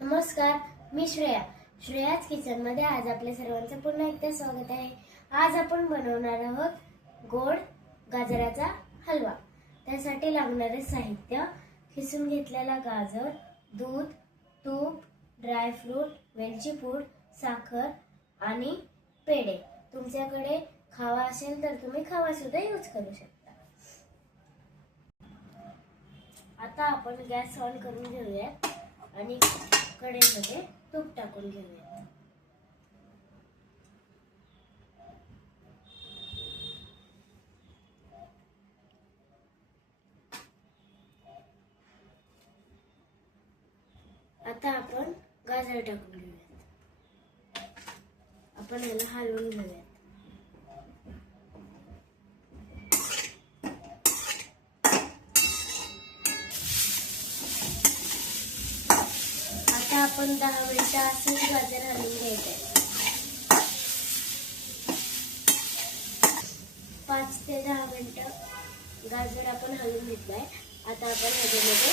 नमस्कार मी श्रेया. श्रेयाच किचनमध्ये आज आपल्या सर्वांचं पुन्हा एकदा स्वागत आहे. आज आपण बनवणार आहोत गोड गाजराचा हलवा. त्यासाठी लागणारे साहित्य खिसून घेतलेला गाजर दूध तूप ड्रायफ्रूट वेलची पूड साखर आणि पेढे. तुमच्याकडे खावा असेल तर तुम्ही खावा सुद्धा यूज करू शकता. आता आपण गॅस ऑन करून घेऊया आणि कढईमध्ये तूप टाकून घेऊया. आता आपण गाजर टाकून घेऊयात. आपण याला हलवून घेऊयात आता आपण दहा मिनटं असंच गाजर हलवून घ्यायचं आहे पाच ते दहा मिनटं गाजर आपण हलवून घेतलंय. आता आपण ह्याच्यामध्ये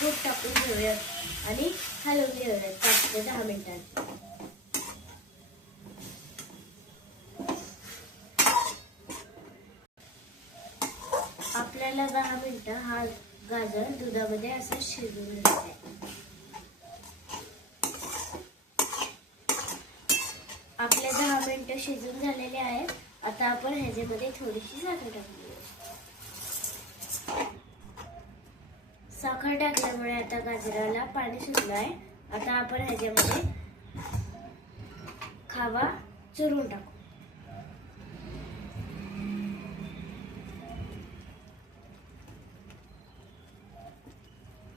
दूध टाकून घेऊया आणि हलवून घेऊया पाच ते दहा मिनिटांत. आपल्याला दहा मिनटं हा गाजर दुधामध्ये असं शिजवून घ्यायचं आहे आपले दहा मिनिटं शिजून झालेले आहेत. आता आपण ह्याच्यामध्ये थोडीशी साखर टाकूया. साखर टाकल्यामुळे आता गाजराला पाणी सुटलं आहे. आता आपण ह्याच्यामध्ये खावा चुरून टाकू.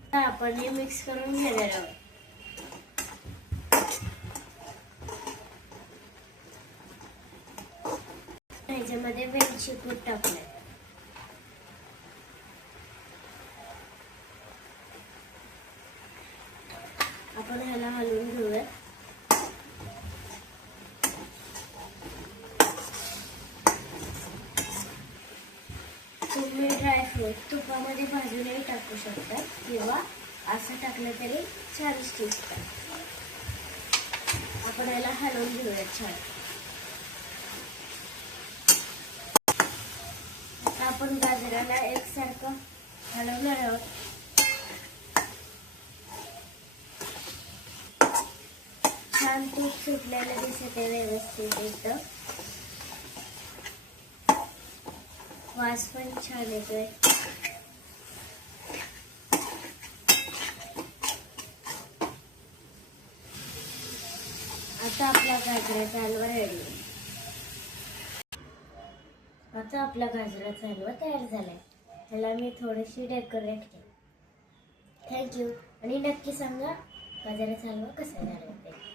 आता आपण हे मिक्स करून घेणार आहोत. ह्याच्यामध्ये वेलची पूड टाकूया आपण ह्याला हलवून घेऊया. तुम्ही ड्रायफ्रूट तुपामध्ये भाजूनही टाकू शकता किंवा असं टाकलं तरी छान शिजतात आपण याला हलवून घेऊया छान. आपण गाजराला एकसारखं हलवणार आहोत. छान तूप सुटलेलं दिसत आहे व्यवस्थित एकदम. वास पण छान येतोय. आता आपला गाजराचा हलवा रेडी. आता आपला गाजराचा हलवा तयार झालाय. त्याला मी थोडीशी डेकोरेट केली. थँक्यू आणि नक्की सांगा गाजराचा हलवा कसा झाला ते.